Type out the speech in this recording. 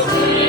Lord.